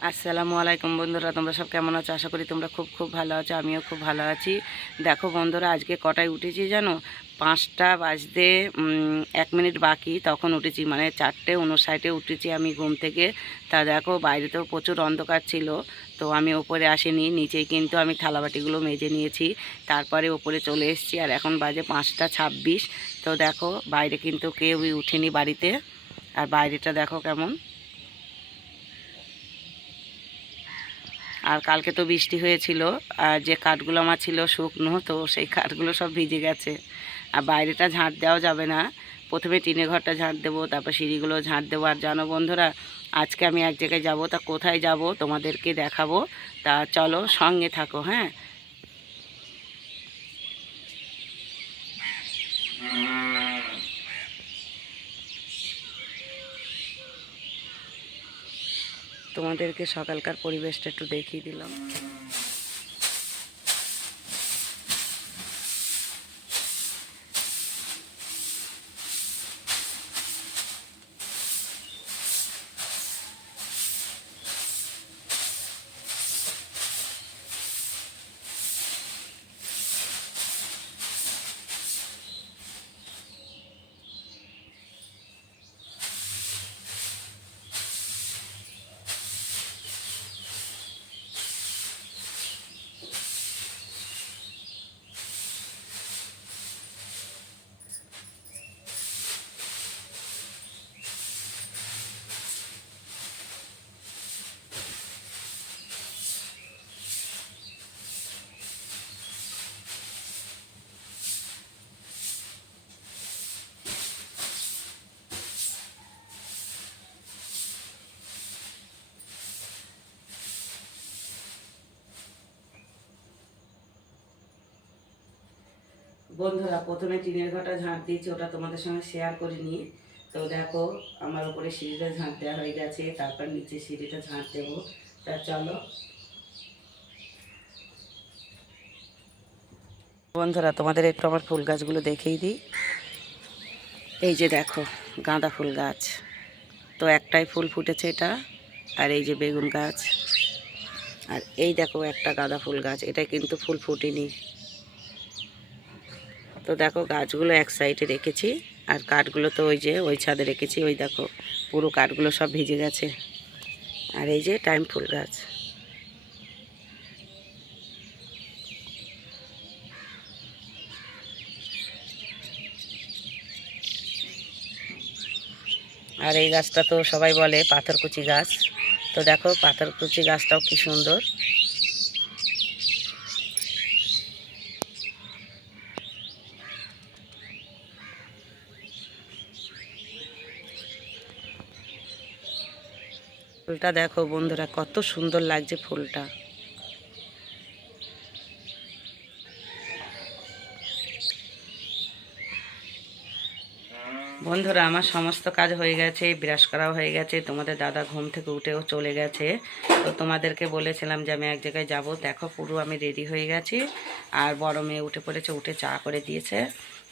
আসসালামু আলাইকুম বন্ধুরা, তোমরা সব কেমন আছো? আশা করি তোমরা খুব খুব ভালো আছো, আমিও খুব ভালো আছি। দেখো বন্ধুরা, আজকে কটায় উঠেছি জানো? পাঁচটা বাজতে এক মিনিট বাকি, তখন উঠেছি মানে চারটে উনষাটে উঠেছি আমি ঘুম থেকে। তা দেখো, বাইরে তো প্রচুর অন্ধকার ছিল, তো আমি ওপরে আসিনি নিচেই কিন্তু আমি থালাবাটিগুলো মেজে নিয়েছি, তারপরে ওপরে চলে এসেছি, আর এখন বাজে পাঁচটা ছাব্বিশ। তো দেখো, বাইরে কিন্তু কেউই উঠেনি বাড়িতে, আর বাইরেটা দেখো কেমন। আর কালকে তো বৃষ্টি হয়েছিল, আর যে কাঠগুলো আমার ছিল শুকনো, তো সেই কাঠগুলো সব ভিজে গেছে। আর বাইরেটা ঝাঁট দেওয়া যাবে না। প্রথমে টিনে ঘরটা ঝাঁট দেবো, তারপর সিঁড়িগুলো ঝাঁট দেবো। আর জানো বন্ধুরা, আজকে আমি এক জায়গায় যাব, তা কোথায় যাব তোমাদেরকে দেখাবো। তা চলো সঙ্গে থাকো হ্যাঁ? তোমাদেরকে সকালকার পরিবেশটা একটু দেখিয়ে দিলাম। বন্ধুরা, প্রথমে টিনের ঘরটা ঝাঁট দিয়েছি, ওটা তোমাদের সঙ্গে শেয়ার করে নিয়ে তো দেখো, আমার উপরে সিঁড়িটা ঝাঁট দেওয়া হয়ে গেছে, তারপর নিচে সিঁড়িটা ঝাঁট দেবো। তা চলো। বন্ধুরা, তোমাদের একটু আমার ফুল গাছগুলো দেখেই দিই। এই যে দেখো, গাঁদা ফুল গাছ। তো একটাই ফুল ফুটেছে এটা, আর এই যে বেগুন গাছ। আর এই দেখো একটা গাঁদা ফুল গাছ, এটা কিন্তু ফুল ফুটেনি। তো দেখো গাছগুলো এক সাইডে রেখেছি, আর কাঠগুলো তো ওই যে ওই ছাদে রেখেছি, ওই দেখো পুরো কাঠগুলো সব ভিজে গেছে। আর এই যে টাইম ফুল গাছ। আর এই গাছটা তো সবাই বলে পাথরকুচি গাছ। তো দেখো পাথরকুচি গাছটাও কি সুন্দর। ফুলটা দেখো বন্ধুরা, কত সুন্দর লাগছে ফুলটা। বন্ধুরা, আমার সমস্ত কাজ হয়ে গেছে, ব্রাশ করাও হয়ে গেছে, তোমাদের দাদা ঘুম থেকে উঠেও চলে গেছে। তো তোমাদেরকে বলেছিলাম যে আমি এক জায়গায় যাব। দেখো, পুরো আমি রেডি হয়ে গেছি, আর বড় মেয়ে উঠে পড়েছে, উঠে চা করে দিয়েছে।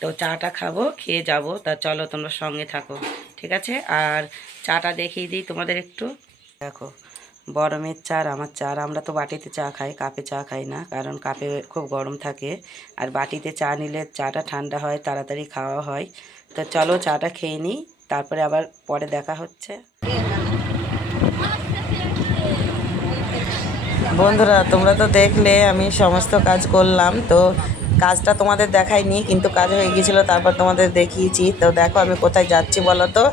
তো চাটা খাব, খেয়ে যাব, তা চলো তোমরা সঙ্গে থাকো, ঠিক আছে? আর চাটা দেখিয়ে দিই তোমাদের একটু। দেখো, বড় মেয়ের চা আমার চা আর আমরা তো বাটিতে চা খাই, কাপে চা খাই না, কারণ কাপে খুব গরম থাকে। আর বাটিতে চা নিলে চাটা ঠান্ডা হয়, তাড়াতাড়ি খাওয়া হয়। তো চলো চাটা খেয়ে নিই, তারপরে আবার পরে দেখা হচ্ছে। বন্ধুরা, তোমরা তো দেখলে আমি সমস্ত কাজ করলাম, তো কাজটা তোমাদের দেখাইনি, কিন্তু কাজ হয়ে গিয়েছিল, তারপর তোমাদের দেখিয়েছি। তো দেখো আমি কোথায় যাচ্ছি বলো তো?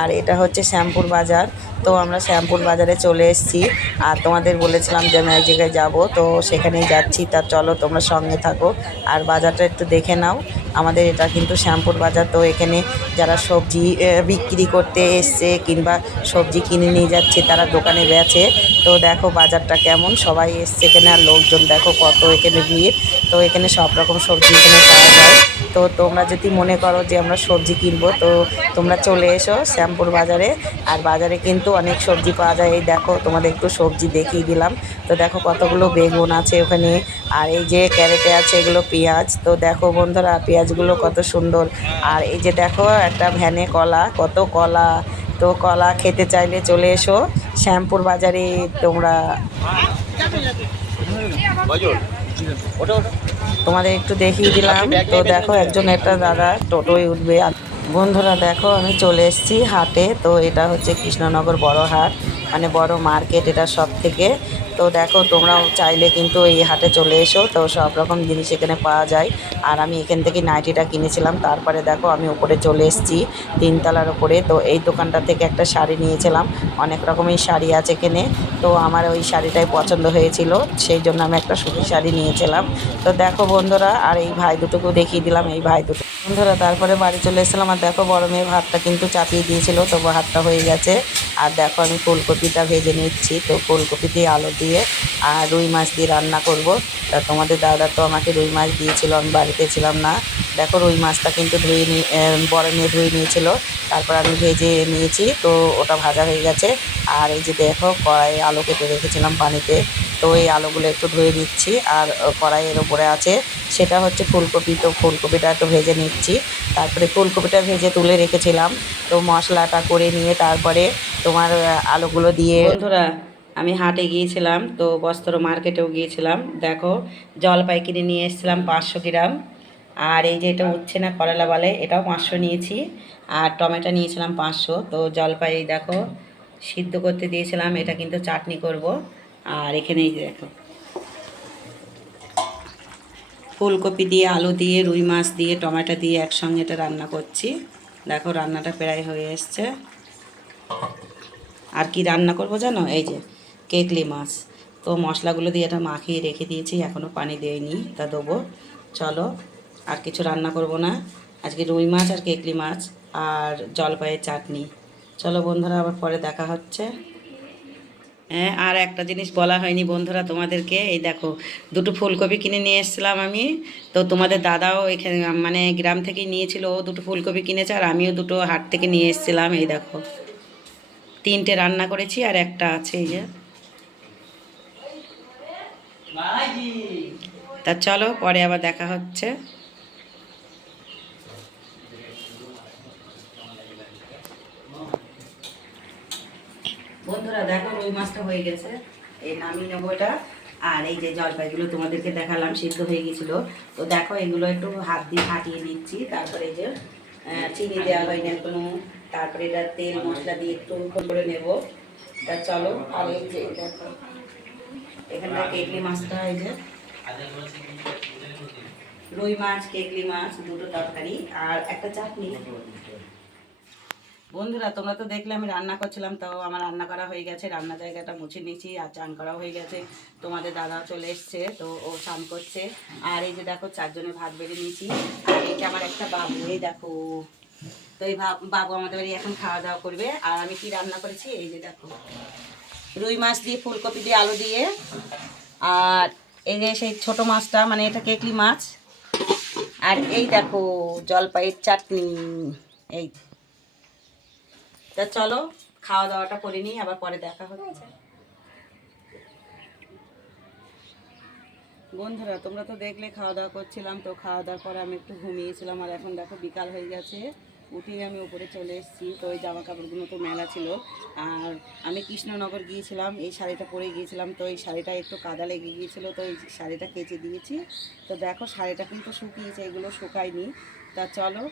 আর এটা হচ্ছে শ্যাম্পুর বাজার। তো আমরা শ্যাম্পুর বাজারে চলে এসেছি। আর তোমাদের বলেছিলাম যে আমি এক জায়গায় যাব, তো সেখানেই যাচ্ছি। তা চলো তোমরা সঙ্গে থাকো। আর বাজারটা একটু দেখে নাও। আমাদের এটা কিন্তু শ্যামপুর বাজার, তো এখানে যারা সবজি বিক্রি করতে এসছে কিংবা সবজি কিনে নিয়ে যাচ্ছে, তারা দোকানে বেছে তো দেখো বাজারটা কেমন, সবাই এসছে এখানে আর লোকজন দেখো কত এখানে ভিড়। তো এখানে সব রকম সবজি এখানে পাওয়া যায়। তো তোমরা যদি মনে করো যে আমরা সবজি কিনবো, তো তোমরা চলে এসো শ্যামপুর বাজারে। আর বাজারে কিন্তু অনেক সবজি পাওয়া যায়। এই দেখো, তোমাদের একটু সবজি দেখিয়ে দিলাম। তো দেখো কতগুলো বেগুন আছে ওখানে। আর এই যে ক্যারেটে আছে এগুলো পেঁয়াজ। তো দেখো বন্ধুরা, পেঁয়াজগুলো কত সুন্দর। আর এই যে দেখো একটা ভ্যানে কলা, কত কলা। তো কলা খেতে চাইলে চলে এসো শ্যামপুর বাজারে, তোমরা। তোমাদের একটু দেখিয়ে দিলাম। তো দেখো একজন একটা দাদা টোটোয় উঠবে। বন্ধুরা দেখো আমি চলে এসেছি হাটে। তো এটা হচ্ছে কৃষ্ণনগর বড় হাট। মানে বড় মার্কেট এটা সব থেকে তো দেখো, তোমরাও চাইলে কিন্তু এই হাটে চলে এসো। তো সব রকম জিনিস এখানে পাওয়া যায়। আর আমি এখান থেকে নাইটিটা কিনেছিলাম। তারপরে দেখো, আমি উপরে চলে এসেছি তিনতলার উপরে। তো এই দোকানটা থেকে একটা শাড়ি নিয়েছিলাম। অনেক রকমের শাড়ি আছে এখানে। তো আমার ওই শাড়িটাই পছন্দ হয়েছিল। সেই জন্য আমি একটা সুতির শাড়ি নিয়েছিলাম। তো দেখো বন্ধুরা, আর এই ভাই দুটোকেও দেখিয়ে দিলাম, এই ভাই দুটো। বন্ধুরা, তারপরে বাড়ি চলে এসেছিলাম। আর দেখো, বড় মেয়ে ভাতটা কিন্তু চাপিয়ে দিয়েছিল। তো ভাতটা হয়ে গেছে। আর দেখো আমি ফুলকপিটা ভেজে নিচ্ছি, তো ফুলকপি দিয়ে আলু দিয়ে আর রুই মাছ দিয়ে রান্না করব। তা তোমাদের দাদা তো আমাকে রুই মাছ দিয়েছিল, আমি বাড়িতে ছিলাম না। দেখো রুই মাছটা কিন্তু ধুয়ে নিয়ে বড় নিয়ে ধুয়ে নিয়েছিল, তারপর আমি ভেজে নিয়েছি, তো ওটা ভাজা হয়ে গেছে। আর এই যে দেখো কড়াইয়ে আলু কেটে রেখেছিলাম পানিতে, তো এই আলুগুলো একটু ধুয়ে নিচ্ছি, আর কড়াইয়ের ওপরে আছে, সেটা হচ্ছে ফুলকপি, তো ফুলকপিটা একটু ভেজে নিচ্ছি। তারপরে ফুলকপিটা ভেজে তুলে রেখেছিলাম, তো মশলাটা করে নিয়ে তারপরে তোমার আলুগুলো দিয়ে। বন্ধুরা, আমি হাটে গিয়েছিলাম, তো বস্ত্র মার্কেটেও গিয়েছিলাম। দেখো জলপাই কিনে নিয়ে এসেছিলাম পাঁচশো গ্রাম। আর এই যে এটা উঠছে না করলা বলে, এটাও পাঁচশো নিয়েছি। আর টমেটো নিয়েছিলাম পাঁচশো। তো জলপাই, দেখো, সিদ্ধ করতে দিয়েছিলাম, এটা কিন্তু চাটনি করব। আর এখানে এই যে দেখো, ফুলকপি দিয়ে, আলু দিয়ে, রুই মাছ দিয়ে, টমেটো দিয়ে একসঙ্গে এটা রান্না করছি। দেখো, রান্নাটা প্রায় হয়ে এসছে। আর কি রান্না করব জানো? এই যে কেকলি মাছ। তো মশলাগুলো দিয়ে এটা মাখিয়ে রেখে দিয়েছি এখনও পানি দেয়নি তা দেবো। চলো, আর কিছু রান্না করব না। আজকে রুই মাছ আর কেকলি মাছ আর জলপাইয়ের চাটনি। চলো বন্ধুরা, আবার পরে দেখা হচ্ছে। হ্যাঁ আর একটা জিনিস বলা হয়নি বন্ধুরা তোমাদেরকে। এই দেখো, দুটো ফুলকপি কিনে নিয়ে এসেছিলাম আমি। তো তোমাদের দাদাও এখানে মানে গ্রাম থেকে নিয়েছিল, ও দুটো ফুলকপি কিনেছে আর আমিও দুটো হাট থেকে নিয়ে এসেছিলাম, এই দেখো। তিনটে রান্না করেছি আর একটা আছে এই যে। তা চলো, পরে আবার দেখা হচ্ছে। বন্ধুরা, দেখো রুই মাছটা হয়ে গেছে। এই নামিয়ে নেব আর এই যে জলপাইগুলো তোমাদেরকে দেখালাম, সিদ্ধ হয়ে গেছিল। তো দেখো, এগুলো একটু হাত দিয়ে ফাটিয়ে নিচ্ছি। তারপরে এই যে চিনি দেওয়া হয়নি এখনও। তারপরে এটা তেল, মশলা দিয়ে একটু করে নেব। তা চলো আর এই যে দেখো এখানটা কেকলি মাছটা এই যে। রুই মাছ কেকলি মাছ, দুটো তরকারি আর একটা চাটনি। বন্ধুরা, তোমরা তো দেখলে আমি রান্না করছিলাম, তো আমার রান্না করা হয়ে গেছে। রান্না জায়গাটা মুছে নিয়েছি আর চান করা হয়ে গেছে। তোমাদের দাদাও চলে এসছে, তো ও চান করছে। আর এই যে দেখো, চারজনে ভাত বেড়ে নিয়েছি। আর এইটা আমার একটা বাবু, এই দেখো। তো এই বাবু আমাদের বাড়ি এখন খাওয়া দাওয়া করবে। আর আমি কি রান্না করেছি, এই যে দেখো। রুই মাছ দিয়ে ফুলকপি দিয়ে আলু দিয়ে। আর এই যে সেই ছোট মাছটা মানে এটা কেকলি মাছ। আর এই দেখো, জলপাইয়ের চাটনি। এই। তা চলো, খাওয়া দাওয়াটা করে নিই, আবার পরে দেখা হচ্ছে বন্ধুরা, তোমরা তো দেখলে খাওয়া দাওয়া করছিলাম, তো খাওয়া দাওয়ার পরে আমি একটু ঘুমিয়েছিলাম, আর এখন দেখো বিকাল হয়ে গেছে। উঠেই আমি উপরে চলে এসেছি। তো ওই জামা কাপড়গুলো তো মেলা ছিল। আর আমি কৃষ্ণনগর গিয়েছিলাম, এই শাড়িটা পরে গিয়েছিলাম। তো এই শাড়িটা একটু কাদা লেগে গিয়েছিল, তো এই শাড়িটা কেচে দিয়েছি। তো দেখো, শাড়িটা কিন্তু শুকিয়েছে, এগুলো শুকায়নি। তা চলো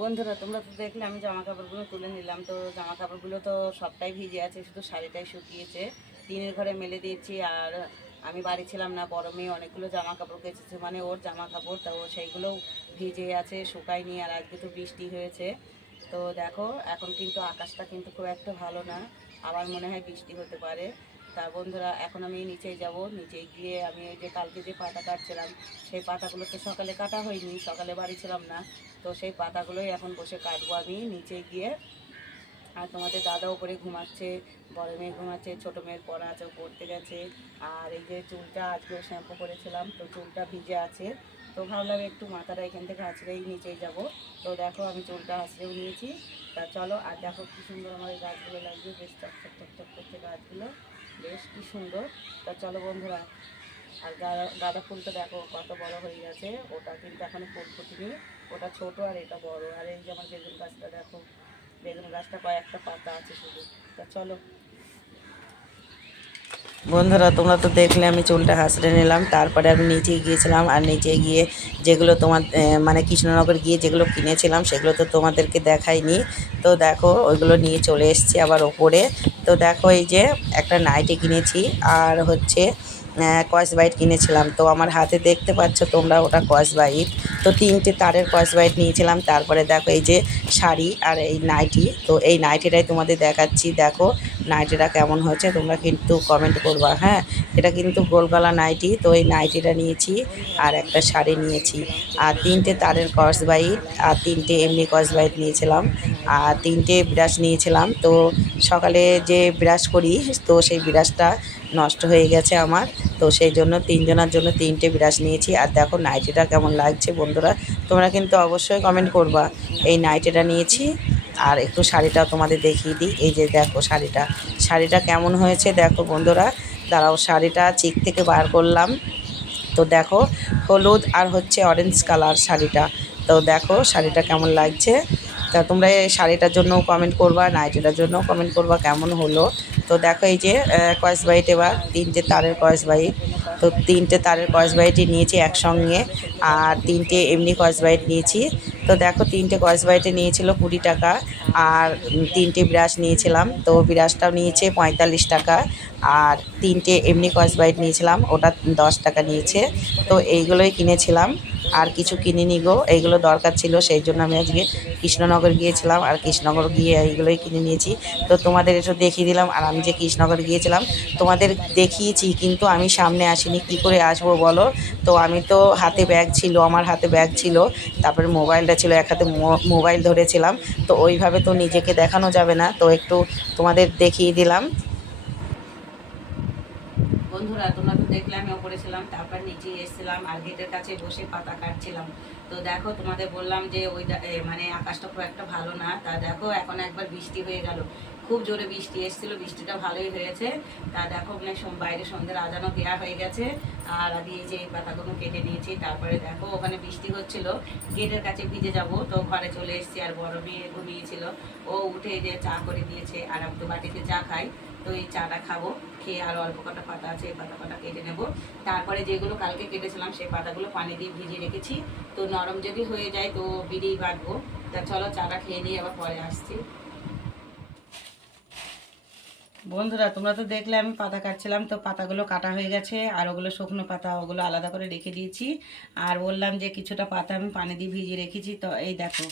বন্ধুরা, তোমরা তো দেখলে আমি জামা কাপড়গুলো তুলে নিলাম। তো জামা কাপড়গুলো তো সবটাই ভিজে আছে, শুধু শাড়িটাই শুকিয়েছে। টিনের ঘরে মেলে দিয়েছি, আর আমি বাড়ি ছিলাম না, বড় মেয়ে অনেকগুলো জামা কাপড় কেচেছে। মানে ওর জামা কাপড় তো সেইগুলোও ভিজে আছে শুকায়নি আর আজকে তো বৃষ্টি হয়েছে। তো দেখো, এখন কিন্তু আকাশটা কিন্তু খুব একটা ভালো না। আবার মনে হয় বৃষ্টি হতে পারে। তা বন্ধুরা, এখন আমি নিচে যাব। নিচে গিয়ে আমি ওই যে কালকে যে পাতা কাটছিলাম, সেই পাতাগুলো তো সকালে কাটা হয়নি, সকালে বাড়ি ছিলাম না। তো সেই পাতাগুলোই এখন বসে কাটবো আমি। নিচে গিয়ে, আর তোমাদের দাদা ওপরে ঘুমাচ্ছে, বড় মেয়ে ঘুমাচ্ছে, ছোটো মেয়ের পড়া আছে পড়তে গেছে। আর এই যে চুলটা আজকে শ্যাম্পু করেছিলাম, তো চুলটা ভিজে আছে। তো ভাবলাম একটু মাথাটা এখান থেকে আছড়েই নিচেই যাব। তো দেখো আমি চুলটা আছড়েও নিয়েছি। তা চলো, আর দেখো কি সুন্দর আমার গাছগুলো লাগছে, বেশ চকচক চকচক করছে গাছগুলো। বেশ কি সুন্দর। তা চলো বন্ধুরা, আর গাঁদা গাঁদা ফুলটা দেখো, কত বড় হয়ে গেছে। ওটা কিন্তু এখনও ফুল ফুটিনি। ওটা ছোট আর এটা বড়। আর এই যে আমার বেগুন গাছটা দেখো, বেগুন গাছটা কয়েকটা পাতা আছে শুধু। তা চলো বন্ধুরা, তোমরা তো দেখলে আমি চুলটা হাসড়ে নিলাম, তারপরে আমি নিচে গিয়েছিলাম, আর নিচে গিয়ে যেগুলো তোমার মানে কৃষ্ণনগর গিয়ে যেগুলো কিনেছিলাম, সেগুলো তো তোমাদেরকে দেখাইনি। তো দেখো, ওইগুলো নিয়ে চলে এসেছি আবার ওপরে। তো দেখো, এই যে একটা নাইটি কিনেছি, আর হচ্ছে কয়েস বাইট কিনেছিলাম। তো আমার হাতে দেখতে পাচ্ছ তোমরা, ওটা কয়েস বাইট। তো তিনটে তারের কয়েস বাইট নিয়েছিলাম, তারপরে দেখো এই যে শাড়ি আর এই নাইটি। তো এই নাইটিটাই তোমাদের দেখাচ্ছি, দেখো নাইটিটা কেমন হয়েছে তোমরা কিন্তু কমেন্ট করবা হ্যাঁ? এটা কিন্তু গোলগলা নাইটি, তো এই নাইটিটা নিয়েছি আর একটা শাড়ি নিয়েছি। আর তিনটে তারের কস বাইট আর তিনটে এমনি কস বাইট নিয়েছিলাম, আর তিনটে ব্রাশ নিয়েছিলাম। তো সকালে যে ব্রাশ করি, তো সেই ব্রাশটা নষ্ট হয়ে গেছে আমার। তো সেই জন্য তিনজনের জন্য তিনটে ব্রাশ নিয়েছি। আর দেখো নাইটিটা কেমন লাগছে বন্ধুরা, তোমরা কিন্তু অবশ্যই কমেন্ট করবা। এই নাইটিটা নিয়েছি আর একটু শাড়িটা তোমাদের দেখিয়ে দিই। এই যে দেখো শাড়িটা। শাড়িটা কেমন হয়েছে দেখো বন্ধুরা। দাঁড়াও, শাড়িটা চিক থেকে বার করলাম। তো দেখো, হলুদ আর হচ্ছে অরেঞ্জ কালার শাড়িটা। তো দেখো শাড়িটা কেমন লাগছে। তা তোমরা এই শাড়িটার জন্য কমেন্ট করবা নাইটিটার জন্য কমেন্ট করবা, কেমন হলো? তো দেখো এই যে কয়েস বাইট এবার, তিনটে তারের কয়েস বাইট তো তিনটে তারের কয়েস বাইটই নিয়েছি একসঙ্গে, আর তিনটে এমনি কয়েস বাইট নিয়েছি। তো দেখো তিনটে কয়েস বাইটে নিয়েছিল কুড়ি টাকা, আর তিনটে ব্রাশ নিয়েছিলাম, তো ব্রাশটাও নিয়েছে পঁয়তাল্লিশ টাকা, আর তিনটে এমনি কয়েস বাইট নিয়েছিলাম, ওটা দশ টাকা নিয়েছে। তো এইগুলোই কিনেছিলাম। আর কিছু কিনিনি গো, এইগুলো দরকার ছিল, সেই জন্য আমি আজকে কৃষ্ণনগর গিয়েছিলাম, আর কৃষ্ণনগর গিয়ে এইগুলোই কিনে নিয়েছি। তো তোমাদের একটু দেখিয়ে দিলাম, আর আমি যে কৃষ্ণনগর গিয়েছিলাম, তোমাদের দেখিয়েছি, কিন্তু আমি সামনে আসিনি, কি করে আসব বলো? তো আমি তো হাতে ব্যাগ ছিল, আমার হাতে ব্যাগ ছিল, তারপরে মোবাইলটা ছিল, এক হাতে মোবাইল ধরেছিলাম, তো ওইভাবে তো নিজেকে দেখানো যাবে না, তো একটু তোমাদের দেখিয়ে দিলাম। বন্ধুরা তোমরা তো দেখলে আমি ওপরে ছিলাম, তারপর নিচে এসেছিলাম আর গেটের কাছে বসে পাতা কাটছিলাম। তো দেখো তোমাদের বললাম যে ওই মানে আকাশটা খুব একটা ভালো না। তা দেখো এখন একবার বৃষ্টি হয়ে গেল। খুব জোরে বৃষ্টি এসেছিল, বৃষ্টিটা ভালোই হয়েছে। তা দেখো মানে বাইরে সন্ধ্যের আজানো দেওয়া হয়ে গেছে। আর আমি এই যে পাতাগুলো কেটে নিয়েছি, তারপরে দেখো ওখানে বৃষ্টি হচ্ছিল। গেটের কাছে ভিজে যাব, তো ঘরে চলে এসেছি আর বড় মেয়ে ঘুমিয়েছিল। ও উঠে যে চা করে দিয়েছে, আর আমি তো বাটিতে চা খাই। তো এই চাটা খাব, খেয়ে আর অল্প কটা পাতা আছে, এই পাতা পাতা কেটে নেব। তারপরে যেগুলো কালকে কেটেছিলাম, সেই পাতাগুলো পানি দিয়ে ভিজিয়ে রেখেছি। তো নরম যদি হয়ে যায় তো বিড়ি বাটবো। তা চলো চাটা খেয়ে নিয়ে আবার পরে আসছি। বন্ধুরা, তোমরা তো দেখলে আমি পাতা কাটছিলাম, তো পাতাগুলো কাটা হয়ে গেছে, আর ওগুলো শুকনো পাতা ওগুলো আলাদা করে রেখে দিয়েছি। আর বললাম যে কিছুটা পাতা আমি পানি দিয়ে ভিজিয়ে রেখেছি, তো এই দেখো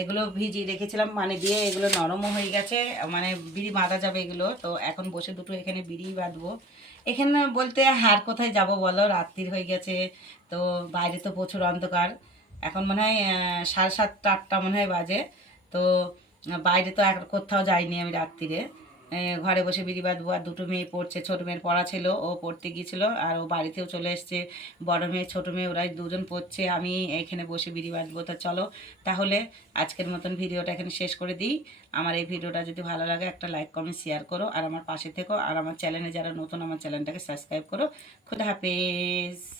এগুলো ভিজিয়ে রেখেছিলাম মানে দিয়ে এগুলো নরমও হয়ে গেছে মানে বিড়ি বাঁধা যাবে এগুলো। তো এখন বসে দুটো এখানে বিড়ি বাঁধবো। এখানে বলতে হার কোথায় যাব বলো? রাত্রির হয়ে গেছে, তো বাইরে তো প্রচুর অন্ধকার। এখন মনে হয় সাড়ে সাতটা, আটটা মনে হয় বাজে। তো বাইরে তো কোথাও যাইনি আমি রাত্রিরে। ঘরে বসে বিড়ি বাঁধবো আর দুটো মেয়ে পড়ছে, ছোটো মেয়ের পড়া ছিল, ও পড়তে গিয়েছিল, আর ও বাড়িতেও চলে এসছে। বড় মেয়ে, ছোটো মেয়ে, ওরাই দুজন পড়ছে, আমি এখানে বসে বিড়ি বাঁধবো তা চলো, তাহলে আজকের মতন ভিডিওটা এখানে শেষ করে দিই। আমার এই ভিডিওটা যদি ভালো লাগে, একটা লাইক কমেন্ট শেয়ার করো, আর আমার পাশে থেকো, আর আমার চ্যানেলে যারা নতুন, আমার চ্যানেলটাকে সাবস্ক্রাইব করো। খুদা হাফেজ।